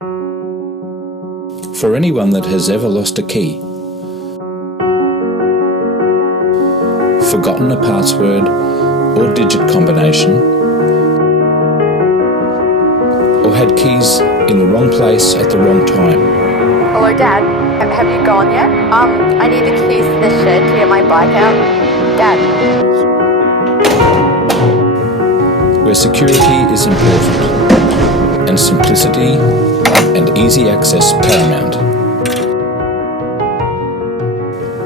For anyone that has ever lost a key, forgotten a password or digit combination, or had keys in the wrong place at the wrong time. Hello, Dad. Have you gone yet? I need the keys to the shed to get my bike out. Dad. Where security is important and simplicity and easy access paramount,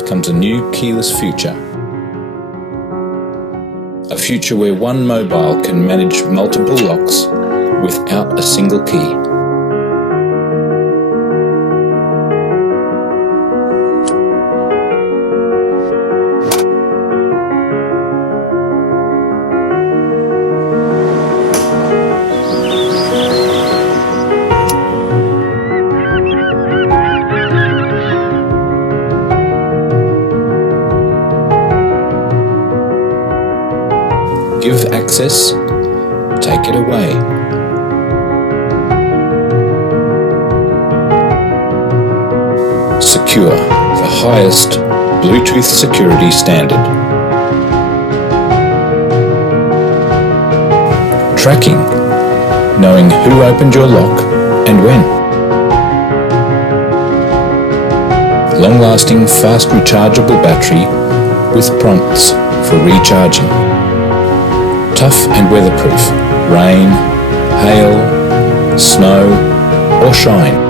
comes a new keyless future. A future where one mobile can manage multiple locks without a single key. Give access, take it away. Secure, the highest Bluetooth security standard. Tracking, knowing who opened your lock and when. Long-lasting, fast rechargeable battery with prompts for recharging. Tough and weatherproof, rain, hail, snow or shine.